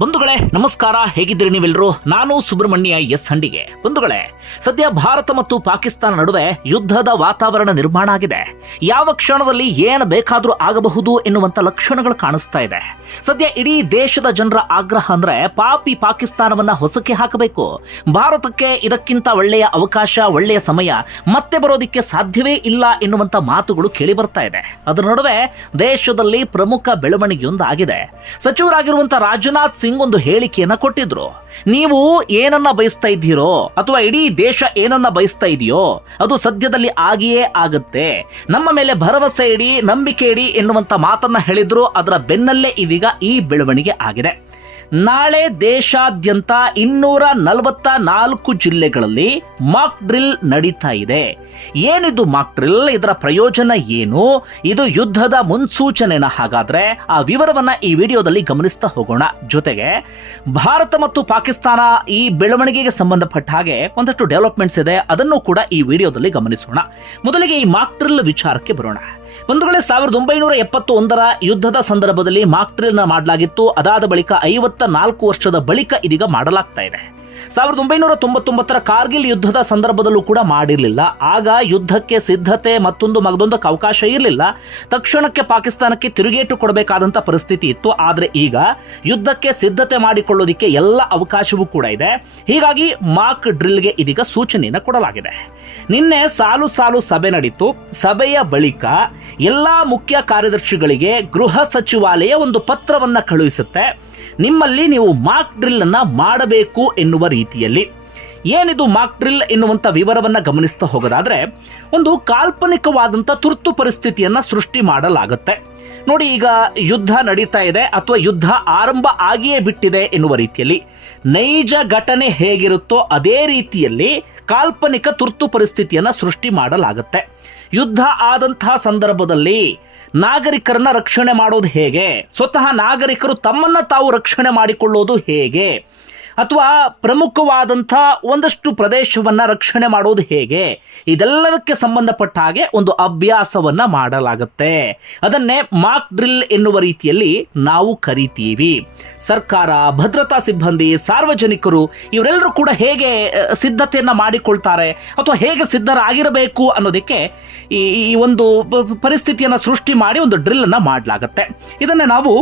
ಬಂಧುಗಳೇ ನಮಸ್ಕಾರ, ಹೇಗಿದ್ದೀರಿ ನೀವೆಲ್ಲರೂ? ನಾನು ಸುಬ್ರಹ್ಮಣ್ಯ ಎಸ್ ಹಂಡಿಗೆ. ಬಂಧುಗಳೇ, ಸದ್ಯ ಭಾರತ ಮತ್ತು ಪಾಕಿಸ್ತಾನ ನಡುವೆ ಯುದ್ಧದ ವಾತಾವರಣ ನಿರ್ಮಾಣ ಆಗಿದೆ. ಯಾವ ಕ್ಷಣದಲ್ಲಿ ಏನು ಬೇಕಾದರೂ ಆಗಬಹುದು ಎನ್ನುವಂತ ಲಕ್ಷಣಗಳು ಕಾಣಿಸ್ತಾ ಇದೆ. ಸದ್ಯ ಇಡೀ ದೇಶದ ಜನರ ಆಗ್ರಹ ಅಂದ್ರೆ ಪಾಪಿ ಪಾಕಿಸ್ತಾನವನ್ನ ಹೊಸಕ್ಕೆ ಹಾಕಬೇಕು. ಭಾರತಕ್ಕೆ ಇದಕ್ಕಿಂತ ಒಳ್ಳೆಯ ಅವಕಾಶ, ಒಳ್ಳೆಯ ಸಮಯ ಮತ್ತೆ ಬರೋದಿಕ್ಕೆ ಸಾಧ್ಯವೇ ಇಲ್ಲ ಎನ್ನುವಂತ ಮಾತುಗಳು ಕೇಳಿ ಬರ್ತಾ ಇದೆ. ಅದರ ನಡುವೆ ದೇಶದಲ್ಲಿ ಪ್ರಮುಖ ಬೆಳವಣಿಗೆಯೊಂದು ಆಗಿದೆ. ಸಚಿವರಾಗಿರುವಂತಹ ರಾಜನಾಥ್ ಸಿಂಗ್ ಒಂದು ಹೇಳಿಕೆಯನ್ನ ಕೊಟ್ಟಿದ್ರು. ನೀವು ಏನನ್ನ ಬಯಸ್ತಾ ಇದ್ದೀರೋ ಅಥವಾ ಇಡೀ ದೇಶ ಏನನ್ನ ಬಯಸ್ತಾ ಇದೆಯೋ ಅದು ಸದ್ಯದಲ್ಲಿ ಆಗಿಯೇ ಆಗುತ್ತೆ, ನಮ್ಮ ಮೇಲೆ ಭರವಸೆ ಇಡಿ, ನಂಬಿಕೆ ಇಡಿ ಎನ್ನುವಂತ ಮಾತನ್ನ ಹೇಳಿದ್ರು. ಅದರ ಬೆನ್ನಲ್ಲೇ ಇದೀಗ ಈ ಬೆಳವಣಿಗೆ ಆಗಿದೆ. ನಾಳೆ ದೇಶಾದ್ಯಂತ 244 ಜಿಲ್ಲೆಗಳಲ್ಲಿ ಮಾಕ್ ಡ್ರಿಲ್ ನಡೀತಾ ಇದೆ. ಏನಿದು ಮಾಕ್ ಡ್ರಿಲ್? ಇದರ ಪ್ರಯೋಜನ ಏನು? ಇದು ಯುದ್ಧದ ಮುನ್ಸೂಚನೆನ? ಹಾಗಾದ್ರೆ ಆ ವಿವರವನ್ನ ಈ ವಿಡಿಯೋದಲ್ಲಿ ಗಮನಿಸ್ತಾ ಹೋಗೋಣ. ಜೊತೆಗೆ ಭಾರತ ಮತ್ತು ಪಾಕಿಸ್ತಾನ ಈ ಬೆಳವಣಿಗೆಗೆ ಸಂಬಂಧಪಟ್ಟ ಹಾಗೆ ಒಂದಷ್ಟು ಡೆವಲಪ್ಮೆಂಟ್ಸ್ ಇದೆ, ಅದನ್ನು ಕೂಡ ಈ ವಿಡಿಯೋದಲ್ಲಿ ಗಮನಿಸೋಣ. ಮೊದಲಿಗೆ ಈ ಮಾಕ್ ಡ್ರಿಲ್ ವಿಚಾರಕ್ಕೆ ಬರೋಣ. ಬಂಧುಗಳೇ, 1971ರ ಯುದ್ಧದ ಸಂದರ್ಭದಲ್ಲಿ ಮಾಕ್ ಡ್ರಿಲ್ ಮಾಡಲಾಗಿತ್ತು. ಅದಾದ ಬಳಿಕ 54 ವರ್ಷದ ಬಳಿಕ ಇದೀಗ ಮಾಡಲಾಗ್ತಾ ಇದೆ. 1999ರ ಕಾರ್ಗಿಲ್ ಯುದ್ಧದ ಸಂದರ್ಭದಲ್ಲೂ ಕೂಡ ಮಾಡಿರಲಿಲ್ಲ. ಆಗ ಯುದ್ಧಕ್ಕೆ ಸಿದ್ಧತೆ ಮಗದೊಂದಕ್ಕೆ ಅವಕಾಶ ಇರಲಿಲ್ಲ. ತಕ್ಷಣಕ್ಕೆ ಪಾಕಿಸ್ತಾನಕ್ಕೆ ತಿರುಗೇಟು ಕೊಡಬೇಕಾದಂತ ಪರಿಸ್ಥಿತಿ ಇತ್ತು. ಆದರೆ ಈಗ ಯುದ್ಧಕ್ಕೆ ಸಿದ್ಧತೆ ಮಾಡಿಕೊಳ್ಳೋದಿಕ್ಕೆ ಎಲ್ಲ ಅವಕಾಶವೂ ಕೂಡ ಇದೆ. ಹೀಗಾಗಿ ಮಾಕ್ ಡ್ರಿಲ್ಗೆ ಇದೀಗ ಸೂಚನೆಯನ್ನು ಕೊಡಲಾಗಿದೆ. ನಿನ್ನೆ ಸಾಲು ಸಭೆ ನಡೀತು. ಸಭೆಯ ಬಳಿಕ ಎಲ್ಲಾ ಮುಖ್ಯ ಕಾರ್ಯದರ್ಶಿಗಳಿಗೆ ಗೃಹ ಸಚಿವಾಲಯ ಒಂದು ಪತ್ರವನ್ನ ಕಳುಹಿಸುತ್ತೆ. ನಿಮ್ಮಲ್ಲಿ ನೀವು ಮಾಕ್ ಡ್ರಿಲ್ ಅನ್ನ ಮಾಡಬೇಕು ಎನ್ನುವ ರೀತಿಯಲ್ಲಿ. ಏನಿದು ಮಾಕ್ ಡ್ರಿಲ್ ಎನ್ನುವಂತ ವಿವರವನ್ನ ಗಮನಿಸ್ತಾ ಹೋಗೋದಾದ್ರೆ, ಒಂದು ಕಾಲ್ಪನಿಕವಾದಂತ ತುರ್ತು ಪರಿಸ್ಥಿತಿಯನ್ನ ಸೃಷ್ಟಿ ಮಾಡಲಾಗುತ್ತೆ. ನೋಡಿ, ಈಗ ಯುದ್ಧ ನಡೀತಾ ಇದೆ ಅಥವಾ ಯುದ್ಧ ಆರಂಭ ಆಗಿಯೇ ಬಿಟ್ಟಿದೆ ಎನ್ನುವ ರೀತಿಯಲ್ಲಿ ನೈಜ ಘಟನೆ ಹೇಗಿರುತ್ತೋ ಅದೇ ರೀತಿಯಲ್ಲಿ ಕಾಲ್ಪನಿಕ ತುರ್ತು ಪರಿಸ್ಥಿತಿಯನ್ನ ಸೃಷ್ಟಿ ಮಾಡಲಾಗುತ್ತೆ. ಯುದ್ಧ ಆದಂತಹ ಸಂದರ್ಭದಲ್ಲಿ ನಾಗರಿಕರನ್ನ ರಕ್ಷಣೆ ಮಾಡೋದು ಹೇಗೆ, ಸ್ವತಃ ನಾಗರಿಕರು ತಮ್ಮನ್ನ ತಾವು ರಕ್ಷಣೆ ಮಾಡಿಕೊಳ್ಳೋದು ಹೇಗೆ, ಅಥವಾ ಪ್ರಮುಖವಾದಂಥ ಒಂದಷ್ಟು ಪ್ರದೇಶವನ್ನ ರಕ್ಷಣೆ ಮಾಡೋದು ಹೇಗೆ, ಇದೆಲ್ಲದಕ್ಕೆ ಸಂಬಂಧಪಟ್ಟ ಹಾಗೆ ಒಂದು ಅಭ್ಯಾಸವನ್ನ ಮಾಡಲಾಗುತ್ತೆ. ಅದನ್ನೇ ಮಾಕ್ ಡ್ರಿಲ್ ಎನ್ನುವ ರೀತಿಯಲ್ಲಿ ನಾವು ಕರಿತೀವಿ. ಸರ್ಕಾರ, ಭದ್ರತಾ ಸಿಬ್ಬಂದಿ, ಸಾರ್ವಜನಿಕರು ಇವರೆಲ್ಲರೂ ಕೂಡ ಹೇಗೆ ಸಿದ್ಧತೆಯನ್ನ ಮಾಡಿಕೊಳ್ತಾರೆ ಅಥವಾ ಹೇಗೆ ಸಿದ್ಧರಾಗಿರಬೇಕು ಅನ್ನೋದಕ್ಕೆ ಈ ಒಂದು ಪರಿಸ್ಥಿತಿಯನ್ನ ಸೃಷ್ಟಿ ಮಾಡಿ ಒಂದು ಡ್ರಿಲ್ ಅನ್ನ ಮಾಡಲಾಗುತ್ತೆ. ಇದನ್ನೇ ನಾವು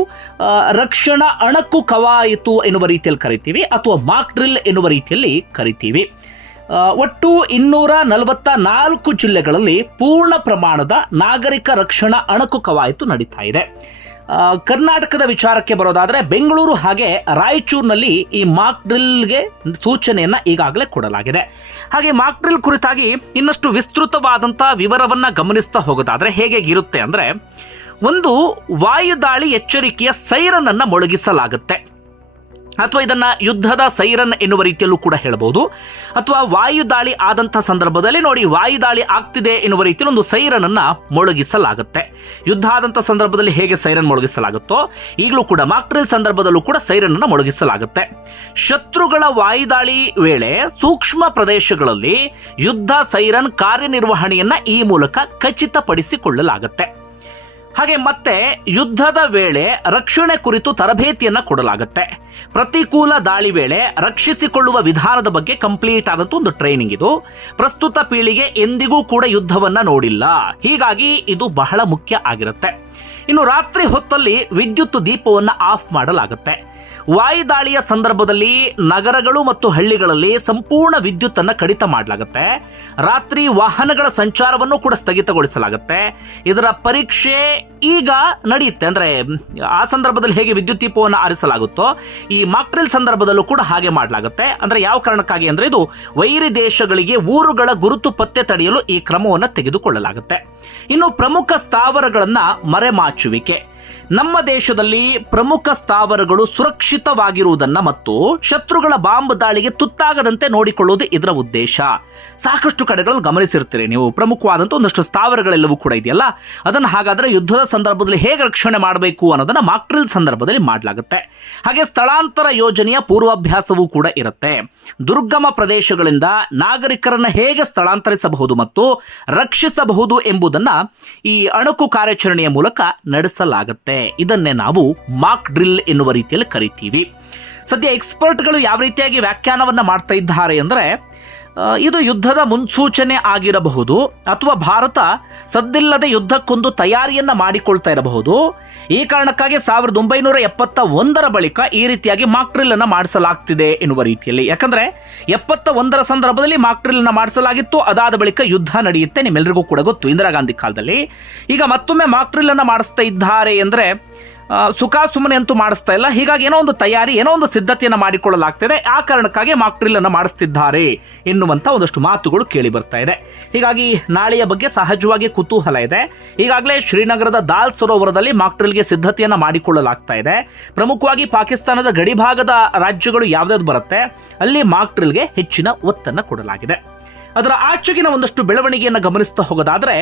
ರಕ್ಷಣಾ ಅಣಕು ಕವಾಯಿತು ಎನ್ನುವ ರೀತಿಯಲ್ಲಿ ಕರಿತೀವಿ ಅಥವಾ ಮಾಕ್ ಡ್ರಿಲ್ ಎನ್ನುವ ರೀತಿಯಲ್ಲಿ ಕರಿತೀವಿ. ಒಟ್ಟು 244 ಜಿಲ್ಲೆಗಳಲ್ಲಿ ಪೂರ್ಣ ಪ್ರಮಾಣದ ನಾಗರಿಕ ರಕ್ಷಣಾ ಅಣಕು ಕವಾಯತು ನಡೀತಾ ಇದೆ. ಕರ್ನಾಟಕದ ವಿಚಾರಕ್ಕೆ ಬರೋದಾದ್ರೆ ಬೆಂಗಳೂರು ಹಾಗೆ ರಾಯಚೂರಿನಲ್ಲಿ ಈ ಮಾಕ್ ಡ್ರಿಲ್ಗೆ ಸೂಚನೆಯನ್ನ ಈಗಾಗಲೇ ಕೊಡಲಾಗಿದೆ. ಹಾಗೆ ಮಾಕ್ ಡ್ರಿಲ್ ಕುರಿತಾಗಿ ಇನ್ನಷ್ಟು ವಿಸ್ತೃತವಾದಂತಹ ವಿವರವನ್ನ ಗಮನಿಸ್ತಾ ಹೋಗೋದಾದ್ರೆ ಹೇಗಿರುತ್ತೆ ಅಂದ್ರೆ, ಒಂದು ವಾಯುದಾಳಿ ಎಚ್ಚರಿಕೆಯ ಸೈರನ್ ಅನ್ನ ಮೊಳಗಿಸಲಾಗುತ್ತೆ, ಅಥವಾ ಇದನ್ನ ಯುದ್ಧದ ಸೈರನ್ ಎನ್ನುವ ರೀತಿಯಲ್ಲೂ ಕೂಡ ಹೇಳಬಹುದು. ಅಥವಾ ವಾಯುದಾಳಿ ಆದಂತಹ ಸಂದರ್ಭದಲ್ಲಿ ನೋಡಿ, ವಾಯುದಾಳಿ ಆಗ್ತಿದೆ ಎನ್ನುವ ರೀತಿಯಲ್ಲಿ ಒಂದು ಸೈರನ್ ಅನ್ನ ಮೊಳಗಿಸಲಾಗುತ್ತೆ. ಯುದ್ಧ ಆದಂತಹ ಸಂದರ್ಭದಲ್ಲಿ ಹೇಗೆ ಸೈರನ್ ಮೊಳಗಿಸಲಾಗುತ್ತೋ ಈಗಲೂ ಕೂಡ ಮಾಕ್ ಡ್ರಿಲ್ ಸಂದರ್ಭದಲ್ಲೂ ಕೂಡ ಸೈರನ್ ಅನ್ನ ಮೊಳಗಿಸಲಾಗುತ್ತೆ. ಶತ್ರುಗಳ ವಾಯುದಾಳಿ ವೇಳೆ ಸೂಕ್ಷ್ಮ ಪ್ರದೇಶಗಳಲ್ಲಿ ಯುದ್ಧ ಸೈರನ್ ಕಾರ್ಯನಿರ್ವಹಣೆಯನ್ನ ಈ ಮೂಲಕ ಖಚಿತಪಡಿಸಿಕೊಳ್ಳಲಾಗುತ್ತೆ. ಹಾಗೆ ಮತ್ತೆ ಯುದ್ಧದ ವೇಳೆ ರಕ್ಷಣೆ ಕುರಿತು ತರಬೇತಿಯನ್ನ ಕೊಡಲಾಗುತ್ತೆ. ಪ್ರತಿಕೂಲ ದಾಳಿ ವೇಳೆ ರಕ್ಷಿಸಿಕೊಳ್ಳುವ ವಿಧಾನದ ಬಗ್ಗೆ ಕಂಪ್ಲೀಟ್ ಆದಂತ ಒಂದು ಟ್ರೈನಿಂಗ್ ಇದು. ಪ್ರಸ್ತುತ ಪೀಳಿಗೆ ಎಂದಿಗೂ ಕೂಡ ಯುದ್ಧವನ್ನ ನೋಡಿಲ್ಲ, ಹೀಗಾಗಿ ಇದು ಬಹಳ ಮುಖ್ಯ ಆಗಿರುತ್ತೆ. ಇನ್ನು ರಾತ್ರಿ ಹೊತ್ತಲ್ಲಿ ವಿದ್ಯುತ್ ದೀಪವನ್ನ ಆಫ್ ಮಾಡಲಾಗುತ್ತೆ. ವಾಯುದಾಳಿಯ ಸಂದರ್ಭದಲ್ಲಿ ನಗರಗಳು ಮತ್ತು ಹಳ್ಳಿಗಳಲ್ಲಿ ಸಂಪೂರ್ಣ ವಿದ್ಯುತ್ ಅನ್ನು ಕಡಿತ ಮಾಡಲಾಗುತ್ತೆ. ರಾತ್ರಿ ವಾಹನಗಳ ಸಂಚಾರವನ್ನು ಕೂಡ ಸ್ಥಗಿತಗೊಳಿಸಲಾಗುತ್ತೆ. ಇದರ ಪರೀಕ್ಷೆ ಈಗ ನಡೆಯುತ್ತೆ. ಅಂದ್ರೆ ಆ ಸಂದರ್ಭದಲ್ಲಿ ಹೇಗೆ ವಿದ್ಯುತ್ ದೀಪವನ್ನು ಆರಿಸಲಾಗುತ್ತೋ ಈ ಮಾಕ್ ಡ್ರಿಲ್ ಸಂದರ್ಭದಲ್ಲೂ ಕೂಡ ಹಾಗೆ ಮಾಡಲಾಗುತ್ತೆ. ಅಂದ್ರೆ ಯಾವ ಕಾರಣಕ್ಕಾಗಿ ಅಂದ್ರೆ ಇದು ವೈರಿ ದೇಶಗಳಿಗೆ ಊರುಗಳ ಗುರುತು ಪತ್ತೆ ತಡೆಯಲು ಈ ಕ್ರಮವನ್ನು ತೆಗೆದುಕೊಳ್ಳಲಾಗುತ್ತೆ. ಇನ್ನು ಪ್ರಮುಖ ಸ್ಥಾವರಗಳನ್ನ ಮರೆಮಾಚುವಿಕೆ. ನಮ್ಮ ದೇಶದಲ್ಲಿ ಪ್ರಮುಖ ಸ್ಥಾವರಗಳು ಸುರಕ್ಷಿತವಾಗಿರುವುದನ್ನ ಮತ್ತು ಶತ್ರುಗಳ ಬಾಂಬ್ ದಾಳಿಗೆ ತುತ್ತಾಗದಂತೆ ನೋಡಿಕೊಳ್ಳುವುದು ಇದರ ಉದ್ದೇಶ. ಸಾಕಷ್ಟು ಕಡೆಗಳನ್ನು ಗಮನಿಸಿರ್ತೀರಿ ನೀವು, ಪ್ರಮುಖವಾದಂತ ಒಂದಷ್ಟು ಸ್ಥಾವರಗಳೆಲ್ಲವೂ ಕೂಡ ಇದೆಯಲ್ಲ, ಅದನ್ನು ಹಾಗಾದ್ರೆ ಯುದ್ಧದ ಸಂದರ್ಭದಲ್ಲಿ ಹೇಗೆ ರಕ್ಷಣೆ ಮಾಡಬೇಕು ಅನ್ನೋದನ್ನ ಮಾಕ್ ಡ್ರಿಲ್ ಸಂದರ್ಭದಲ್ಲಿ ಮಾಡಲಾಗುತ್ತೆ. ಹಾಗೆ ಸ್ಥಳಾಂತರ ಯೋಜನೆಯ ಪೂರ್ವಾಭ್ಯಾಸವೂ ಕೂಡ ಇರುತ್ತೆ. ದುರ್ಗಮ ಪ್ರದೇಶಗಳಿಂದ ನಾಗರಿಕರನ್ನ ಹೇಗೆ ಸ್ಥಳಾಂತರಿಸಬಹುದು ಮತ್ತು ರಕ್ಷಿಸಬಹುದು ಎಂಬುದನ್ನ ಈ ಅಣುಕು ಕಾರ್ಯಾಚರಣೆಯ ಮೂಲಕ ನಡೆಸಲಾಗುತ್ತೆ. ಇದನ್ನೇ ನಾವು ಮಾಕ್ ಡ್ರಿಲ್ ಎನ್ನುವ ರೀತಿಯಲ್ಲಿ ಕರಿತೀವಿ. ಸದ್ಯ ಎಕ್ಸ್ಪರ್ಟ್ಗಳು ಯಾವ ರೀತಿಯಾಗಿ ವ್ಯಾಖ್ಯಾನವನ್ನ ಮಾಡ್ತಾ ಇದ್ದಾರೆ ಅಂದರೆ, ಇದು ಯುದ್ಧದ ಮುನ್ಸೂಚನೆ ಆಗಿರಬಹುದು ಅಥವಾ ಭಾರತ ಸದ್ದಿಲ್ಲದೆ ಯುದ್ಧಕ್ಕೊಂದು ತಯಾರಿಯನ್ನ ಮಾಡಿಕೊಳ್ತಾ ಇರಬಹುದು. ಈ ಕಾರಣಕ್ಕಾಗಿ 1971 ಬಳಿಕ ಈ ರೀತಿಯಾಗಿ ಮಾಕ್ ಡ್ರಿಲ್ ಅನ್ನ ಮಾಡಿಸಲಾಗ್ತಿದೆ ಎನ್ನುವ ರೀತಿಯಲ್ಲಿ. ಯಾಕಂದ್ರೆ 71 ಸಂದರ್ಭದಲ್ಲಿ ಮಾಕ್ ಡ್ರಿಲ್ ಅನ್ನ ಮಾಡಿಸಲಾಗಿತ್ತು. ಅದಾದ ಬಳಿಕ ಯುದ್ಧ ನಡೆಯುತ್ತೆ, ನಿಮ್ಮೆಲ್ಲರಿಗೂ ಕೂಡ ಗೊತ್ತು, ಇಂದಿರಾ ಗಾಂಧಿ ಕಾಲದಲ್ಲಿ. ಈಗ ಮತ್ತೊಮ್ಮೆ ಮಾಕ್ ಡ್ರಿಲ್ ಅನ್ನ ಮಾಡಿಸ್ತಾ ಇದ್ದಾರೆ ಅಂದ್ರೆ ಸುಖ ಸುಮ್ಮನೆ ಅಂತೂ ಮಾಡಿಸ್ತಾ ಇಲ್ಲ. ಹೀಗಾಗಿ ಏನೋ ಒಂದು ತಯಾರಿ, ಏನೋ ಒಂದು ಸಿದ್ಧತೆಯನ್ನು ಮಾಡಿಕೊಳ್ಳಲಾಗ್ತಿದೆ. ಆ ಕಾರಣಕ್ಕಾಗಿ ಮಾಕ್ ಡ್ರಿಲ್ ಅನ್ನು ಮಾಡಿಸ್ತಿದ್ದಾರೆ ಎನ್ನುವಂತ ಒಂದಷ್ಟು ಮಾತುಗಳು ಕೇಳಿ ಬರ್ತಾ ಇದೆ. ಹೀಗಾಗಿ ನಾಳೆಯ ಬಗ್ಗೆ ಸಹಜವಾಗಿ ಕುತೂಹಲ ಇದೆ. ಈಗಾಗಲೇ ಶ್ರೀನಗರದ ದಾಲ್ ಸರೋವರದಲ್ಲಿ ಮಾಕ್ ಡ್ರಿಲ್ಗೆ ಸಿದ್ಧತೆಯನ್ನು ಮಾಡಿಕೊಳ್ಳಲಾಗ್ತಾ ಇದೆ. ಪ್ರಮುಖವಾಗಿ ಪಾಕಿಸ್ತಾನದ ಗಡಿಭಾಗದ ರಾಜ್ಯಗಳು ಯಾವ್ದಾದ್ರು ಬರುತ್ತೆ ಅಲ್ಲಿ ಮಾಕ್ ಡ್ರಿಲ್ಗೆ ಹೆಚ್ಚಿನ ಒತ್ತನ್ನು ಕೊಡಲಾಗಿದೆ. ಅದರ ಆಚೆಗಿನ ಒಂದಷ್ಟು ಬೆಳವಣಿಗೆಯನ್ನು ಗಮನಿಸ್ತಾ ಹೋಗೋದಾದ್ರೆ,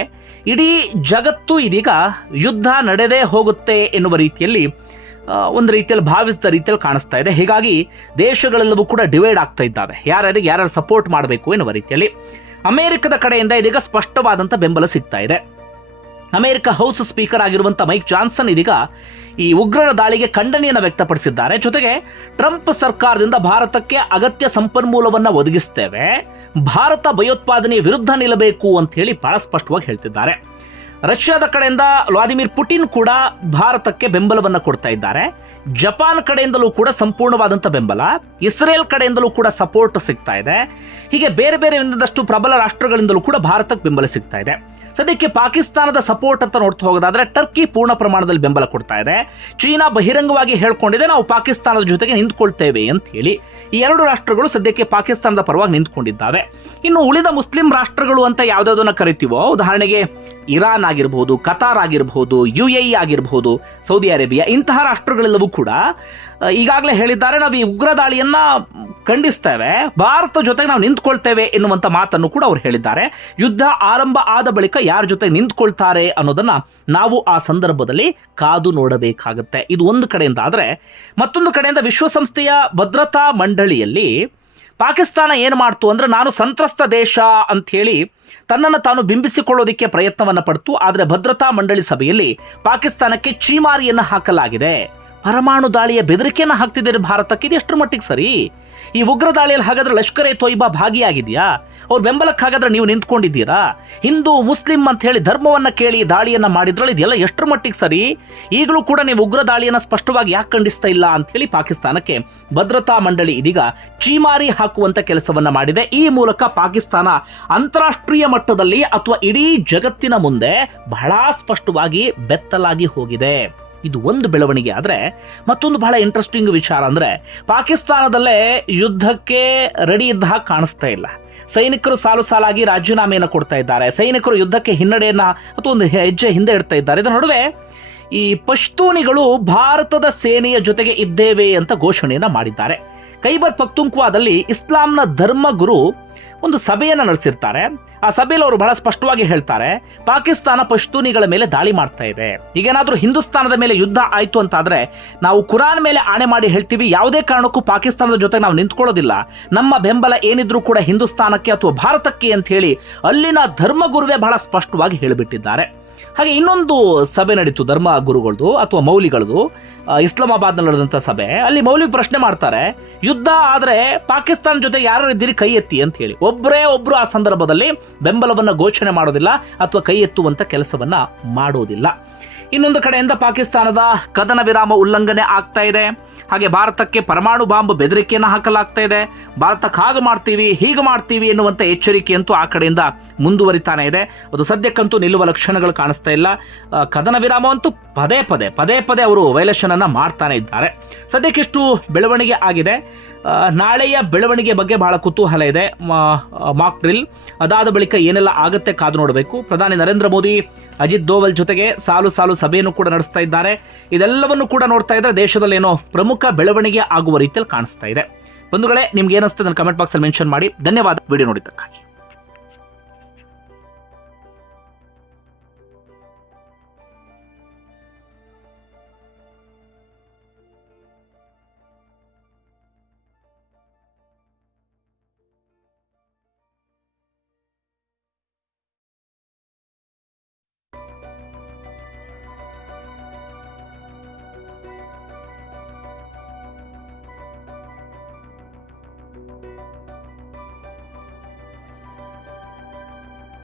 ಇಡೀ ಜಗತ್ತು ಇದೀಗ ಯುದ್ಧ ನಡೆದೇ ಹೋಗುತ್ತೆ ಎನ್ನುವ ರೀತಿಯಲ್ಲಿ ಒಂದು ರೀತಿಯಲ್ಲಿ ಭಾವಿಸಿದ ರೀತಿಯಲ್ಲಿ ಕಾಣಿಸ್ತಾ ಇದೆ. ಹೀಗಾಗಿ ದೇಶಗಳೆಲ್ಲವೂ ಕೂಡ ಡಿವೈಡ್ ಆಗ್ತಾ ಇದ್ದಾವೆ, ಯಾರ್ಯಾರು ಸಪೋರ್ಟ್ ಮಾಡಬೇಕು ಎನ್ನುವ ರೀತಿಯಲ್ಲಿ. ಅಮೆರಿಕದ ಕಡೆಯಿಂದ ಇದೀಗ ಸ್ಪಷ್ಟವಾದಂಥ ಬೆಂಬಲ ಸಿಗ್ತಾ ಇದೆ. ಅಮೆರಿಕ ಹೌಸ್ ಸ್ಪೀಕರ್ ಆಗಿರುವಂಥ ಮೈಕ್ ಜಾನ್ಸನ್ ಇದೀಗ ಈ ಉಗ್ರರ ದಾಳಿಗೆ ಖಂಡನೆಯನ್ನು ವ್ಯಕ್ತಪಡಿಸಿದ್ದಾರೆ. ಜೊತೆಗೆ ಟ್ರಂಪ್ ಸರ್ಕಾರದಿಂದ ಭಾರತಕ್ಕೆ ಅಗತ್ಯ ಸಂಪನ್ಮೂಲವನ್ನು ಒದಗಿಸ್ತೇವೆ, ಭಾರತ ಭಯೋತ್ಪಾದನೆಯ ವಿರುದ್ಧ ನಿಲ್ಲಬೇಕು ಅಂತ ಹೇಳಿ ಬಹಳ ಸ್ಪಷ್ಟವಾಗಿ ಹೇಳ್ತಿದ್ದಾರೆ. ರಷ್ಯಾದ ಕಡೆಯಿಂದ ವ್ಲಾದಿಮಿರ್ ಪುಟಿನ್ ಕೂಡ ಭಾರತಕ್ಕೆ ಬೆಂಬಲವನ್ನು ಕೊಡ್ತಾ ಇದ್ದಾರೆ. ಜಪಾನ್ ಕಡೆಯಿಂದಲೂ ಕೂಡ ಸಂಪೂರ್ಣವಾದಂಥ ಬೆಂಬಲ, ಇಸ್ರೇಲ್ ಕಡೆಯಿಂದಲೂ ಕೂಡ ಸಪೋರ್ಟ್ ಸಿಗ್ತಾ ಇದೆ. ಹೀಗೆ ಬೇರೆ ಬೇರೆ ಒಂದಷ್ಟು ಪ್ರಬಲ ರಾಷ್ಟ್ರಗಳಿಂದಲೂ ಕೂಡ ಭಾರತಕ್ಕೆ ಬೆಂಬಲ ಸಿಗ್ತಾ ಇದೆ. ಸದ್ಯಕ್ಕೆ ಪಾಕಿಸ್ತಾನದ ಸಪೋರ್ಟ್ ಅಂತ ನೋಡ್ತಾ ಹೋಗೋದಾದ್ರೆ ಟರ್ಕಿ ಪೂರ್ಣ ಪ್ರಮಾಣದಲ್ಲಿ ಬೆಂಬಲ ಕೊಡ್ತಾ ಇದೆ. ಚೀನಾ ಬಹಿರಂಗವಾಗಿ ಹೇಳ್ಕೊಂಡಿದೆ, ನಾವು ಪಾಕಿಸ್ತಾನದ ಜೊತೆಗೆ ನಿಂತ್ಕೊಳ್ತೇವೆ ಅಂತ ಹೇಳಿ. ಈ ಎರಡು ರಾಷ್ಟ್ರಗಳು ಸದ್ಯಕ್ಕೆ ಪಾಕಿಸ್ತಾನದ ಪರವಾಗಿ ನಿಂತ್ಕೊಂಡಿದ್ದಾವೆ. ಇನ್ನು ಉಳಿದ ಮುಸ್ಲಿಂ ರಾಷ್ಟ್ರಗಳು ಅಂತ ಯಾವ್ದಾವುದನ್ನ ಕರಿತೀವೋ, ಉದಾಹರಣೆಗೆ ಇರಾನ್ ಆಗಿರಬಹುದು, ಕತಾರ್ ಆಗಿರಬಹುದು, UAE ಆಗಿರಬಹುದು, ಸೌದಿ ಅರೇಬಿಯಾ, ಇಂತಹ ರಾಷ್ಟ್ರಗಳೆಲ್ಲವೂ ಕೂಡ ಈಗಾಗಲೇ ಹೇಳಿದ್ದಾರೆ, ನಾವು ಈ ಉಗ್ರ ದಾಳಿಯನ್ನ ಖಂಡಿಸ್ತೇವೆ, ಭಾರತ ಜೊತೆಗೆ ನಾವು ನಿಂತ್ಕೊಳ್ತೇವೆ ಎನ್ನುವಂತ ಮಾತನ್ನು ಕೂಡ ಅವರು ಹೇಳಿದ್ದಾರೆ. ಯುದ್ಧ ಆರಂಭ ಆದ ಬಳಿಕ ಯಾರ ಜೊತೆ ನಿಂತ್ಕೊಳ್ತಾರೆ ಅನ್ನೋದನ್ನ ನಾವು ಆ ಸಂದರ್ಭದಲ್ಲಿ ಕಾದು ನೋಡಬೇಕಾಗುತ್ತೆ. ಇದು ಒಂದು ಕಡೆಯಿಂದ ಆದ್ರೆ, ಮತ್ತೊಂದು ಕಡೆಯಿಂದ ವಿಶ್ವಸಂಸ್ಥೆಯ ಭದ್ರತಾ ಮಂಡಳಿಯಲ್ಲಿ ಪಾಕಿಸ್ತಾನ ಏನು ಮಾಡ್ತು ಅಂದ್ರೆ, ನಾನು ಸಂತ್ರಸ್ತ ದೇಶ ಅಂತ ಹೇಳಿ ತನ್ನನ್ನು ತಾನು ಬಿಂಬಿಸಿಕೊಳ್ಳೋದಕ್ಕೆ ಪ್ರಯತ್ನವನ್ನ ಪಡ್ತು. ಆದರೆ ಭದ್ರತಾ ಮಂಡಳಿ ಸಭೆಯಲ್ಲಿ ಪಾಕಿಸ್ತಾನಕ್ಕೆ ಚೀಮಾರಿಯನ್ನು ಹಾಕಲಾಗಿದೆ. ಪರಮಾಣು ದಾಳಿಯ ಬೆದರಿಕೆಯನ್ನು ಹಾಕ್ತಿದ್ದಾರೆ ಭಾರತಕ್ಕೆ. ಇದು ಎಷ್ಟರ ಮಟ್ಟಿಗೆ ಸರಿ? ಈ ಉಗ್ರ ದಾಳಿಯಲ್ಲಿ ಹಾಗಾದ್ರೆ ಲಷ್ಕರ್ ಎ ತೊಯ್ಬಾ ಭಾಗಿಯಾಗಿದೆಯಾ? ಅವ್ರ ಬೆಂಬಲಕ್ಕೆ ಹಾಗಾದ್ರೆ ನೀವು ನಿಂತ್ಕೊಂಡಿದ್ದೀರಾ? ಹಿಂದೂ ಮುಸ್ಲಿಂ ಅಂತ ಹೇಳಿ ಧರ್ಮವನ್ನ ಕೇಳಿ ದಾಳಿಯನ್ನ ಮಾಡಿದ್ರಲ್ಲಿ ಇದೆಲ್ಲ ಎಷ್ಟರ ಮಟ್ಟಿಗೆ ಸರಿ? ಈಗಲೂ ಕೂಡ ನೀವು ಉಗ್ರ ದಾಳಿಯನ್ನ ಸ್ಪಷ್ಟವಾಗಿ ಯಾಕೆ ಖಂಡಿಸ್ತಾ ಇಲ್ಲ ಅಂತ ಹೇಳಿ ಪಾಕಿಸ್ತಾನಕ್ಕೆ ಭದ್ರತಾ ಮಂಡಳಿ ಇದೀಗ ಚೀಮಾರಿ ಹಾಕುವಂತ ಕೆಲಸವನ್ನ ಮಾಡಿದೆ. ಈ ಮೂಲಕ ಪಾಕಿಸ್ತಾನ ಅಂತಾರಾಷ್ಟ್ರೀಯ ಮಟ್ಟದಲ್ಲಿ ಅಥವಾ ಇಡೀ ಜಗತ್ತಿನ ಮುಂದೆ ಬಹಳ ಸ್ಪಷ್ಟವಾಗಿ ಬೆತ್ತಲಾಗಿ ಹೋಗಿದೆ. ಇದು ಒಂದು ಬೆಳವಣಿಗೆ. ಆದರೆ ಮತ್ತೊಂದು ಬಹಳ ಇಂಟ್ರೆಸ್ಟಿಂಗ್ ವಿಚಾರ ಅಂದರೆ, ಪಾಕಿಸ್ತಾನದಲ್ಲೇ ಯುದ್ಧಕ್ಕೆ ರೆಡಿ ಇದ್ದ ಹಾಗೆ ಕಾಣಿಸ್ತಾ ಇಲ್ಲ. ಸೈನಿಕರು ಸಾಲು ಸಾಲಾಗಿ ರಾಜೀನಾಮೆಯನ್ನು ಕೊಡ್ತಾ ಇದ್ದಾರೆ. ಸೈನಿಕರು ಯುದ್ಧಕ್ಕೆ ಹಿನ್ನಡೆಯನ್ನ ಅಥವಾ ಒಂದು ಹೆಜ್ಜೆ ಹಿಂದೆ ಇಡ್ತಾ ಇದ್ದಾರೆ. ಇದರ ನಡುವೆ ಈ ಪಶ್ತೂನಿಗಳು ಭಾರತದ ಸೇನೆಯ ಜೊತೆಗೆ ಇದ್ದೇವೆ ಅಂತ ಘೋಷಣೆಯನ್ನ ಮಾಡಿದ್ದಾರೆ. ಖೈಬರ್ ಪಖ್ತೂನ್ಖ್ವಾದಲ್ಲಿ ಇಸ್ಲಾಂನ ಧರ್ಮಗುರು ಒಂದು ಸಭೆಯನ್ನು ನಡೆಸಿರ್ತಾರೆ. ಆ ಸಭೆಯಲ್ಲಿ ಅವರು ಬಹಳ ಸ್ಪಷ್ಟವಾಗಿ ಹೇಳ್ತಾರೆ, ಪಾಕಿಸ್ತಾನ ಪಶ್ತೂನಿಗಳ ಮೇಲೆ ದಾಳಿ ಮಾಡ್ತಾ ಇದೆ. ಈಗೇನಾದ್ರೂ ಹಿಂದೂಸ್ತಾನದ ಮೇಲೆ ಯುದ್ಧ ಆಯ್ತು ಅಂತಾದ್ರೆ ನಾವು ಕುರಾನ್ ಮೇಲೆ ಆಣೆ ಮಾಡಿ ಹೇಳ್ತೀವಿ, ಯಾವುದೇ ಕಾರಣಕ್ಕೂ ಪಾಕಿಸ್ತಾನದ ಜೊತೆ ನಾವು ನಿಂತ್ಕೊಳ್ಳೋದಿಲ್ಲ, ನಮ್ಮ ಬೆಂಬಲ ಏನಿದ್ರೂ ಕೂಡ ಹಿಂದೂಸ್ತಾನಕ್ಕೆ ಅಥವಾ ಭಾರತಕ್ಕೆ ಅಂತ ಹೇಳಿ ಅಲ್ಲಿನ ಧರ್ಮಗುರುವೇ ಬಹಳ ಸ್ಪಷ್ಟವಾಗಿ ಹೇಳಿಬಿಟ್ಟಿದ್ದಾರೆ. ಹಾಗೆ ಇನ್ನೊಂದು ಸಭೆ ನಡೀತು ಧರ್ಮ ಗುರುಗಳದು ಅಥವಾ ಮೌಲಿಗಳದು, ಇಸ್ಲಾಮಾಬಾದ್ನಲ್ಲಿ ನಡೆದಂಥ ಸಭೆ. ಅಲ್ಲಿ ಮೌಲಿ ಪ್ರಶ್ನೆ ಮಾಡ್ತಾರೆ, ಯುದ್ಧ ಆದ್ರೆ ಪಾಕಿಸ್ತಾನ ಜೊತೆ ಯಾರು ಇದ್ದೀರಿ ಕೈ ಎತ್ತಿ ಅಂತ ಹೇಳಿ. ಒಬ್ರು ಆ ಸಂದರ್ಭದಲ್ಲಿ ಬೆಂಬಲವನ್ನ ಘೋಷಣೆ ಮಾಡೋದಿಲ್ಲ ಅಥವಾ ಕೈ ಎತ್ತುವಂತ ಕೆಲಸವನ್ನ ಮಾಡೋದಿಲ್ಲ. ಇನ್ನೊಂದು ಕಡೆಯಿಂದ ಪಾಕಿಸ್ತಾನದ ಕದನ ವಿರಾಮ ಉಲ್ಲಂಘನೆ ಆಗ್ತಾ ಇದೆ. ಹಾಗೆ ಭಾರತಕ್ಕೆ ಪರಮಾಣು ಬಾಂಬ್ ಬೆದರಿಕೆಯನ್ನು ಹಾಕಲಾಗ್ತಾ ಇದೆ. ಭಾರತಕ್ಕೆ ಹಾಗೆ ಮಾಡ್ತೀವಿ ಹೀಗೆ ಮಾಡ್ತೀವಿ ಎನ್ನುವಂಥ ಎಚ್ಚರಿಕೆಯಂತೂ ಆ ಕಡೆಯಿಂದ ಮುಂದುವರಿತಾನೆ ಇದೆ. ಅದು ಸದ್ಯಕ್ಕಂತೂ ನಿಲ್ಲುವ ಲಕ್ಷಣಗಳು ಕಾಣಿಸ್ತಾ ಇಲ್ಲ. ಕದನ ವಿರಾಮವಂತೂ ಪದೇ ಪದೇ ಅವರು ವೈಲೇಷನ್ ಅನ್ನ ಮಾಡ್ತಾನೆ ಇದ್ದಾರೆ. ಸದ್ಯಕ್ಕಿಷ್ಟು ಬೆಳವಣಿಗೆ ಆಗಿದೆ. ನಾಳೆಯ ಬೆಳವಣಿಗೆ ಬಗ್ಗೆ ಬಹಳ ಕುತೂಹಲ ಇದೆ. ಮಾಕ್ ಡ್ರಿಲ್ ಅದಾದ ಬಳಿಕ ಏನೆಲ್ಲ ಆಗುತ್ತೆ ಕಾದು ನೋಡಬೇಕು. ಪ್ರಧಾನಿ ನರೇಂದ್ರ ಮೋದಿ ಅಜಿತ್ ದೋವಲ್ ಜೊತೆಗೆ ಸಾಲು ಸಭೆಯನ್ನು ಕೂಡ ನಡೆಸ್ತಾ ಇದ್ದಾರೆ. ಇದೆಲ್ಲವನ್ನು ಕೂಡ ನೋಡ್ತಾ ಇದ್ರೆ ದೇಶದಲ್ಲಿ ಏನೋ ಪ್ರಮುಖ ಬೆಳವಣಿಗೆ ಆಗುವ ರೀತಿಯಲ್ಲಿ ಕಾಣಿಸ್ತಾ ಇದೆ. ಬಂಧುಗಳೇ, ನಿಮ್ಗೆ ಏನಿಸ್ತದೆ ನನ್ನ ಕಮೆಂಟ್ ಬಾಕ್ಸ್ ಅಲ್ಲಿ ಮೆನ್ಷನ್ ಮಾಡಿ. ಧನ್ಯವಾದ ವಿಡಿಯೋ ನೋಡಿದ್ದಕ್ಕಾಗಿ.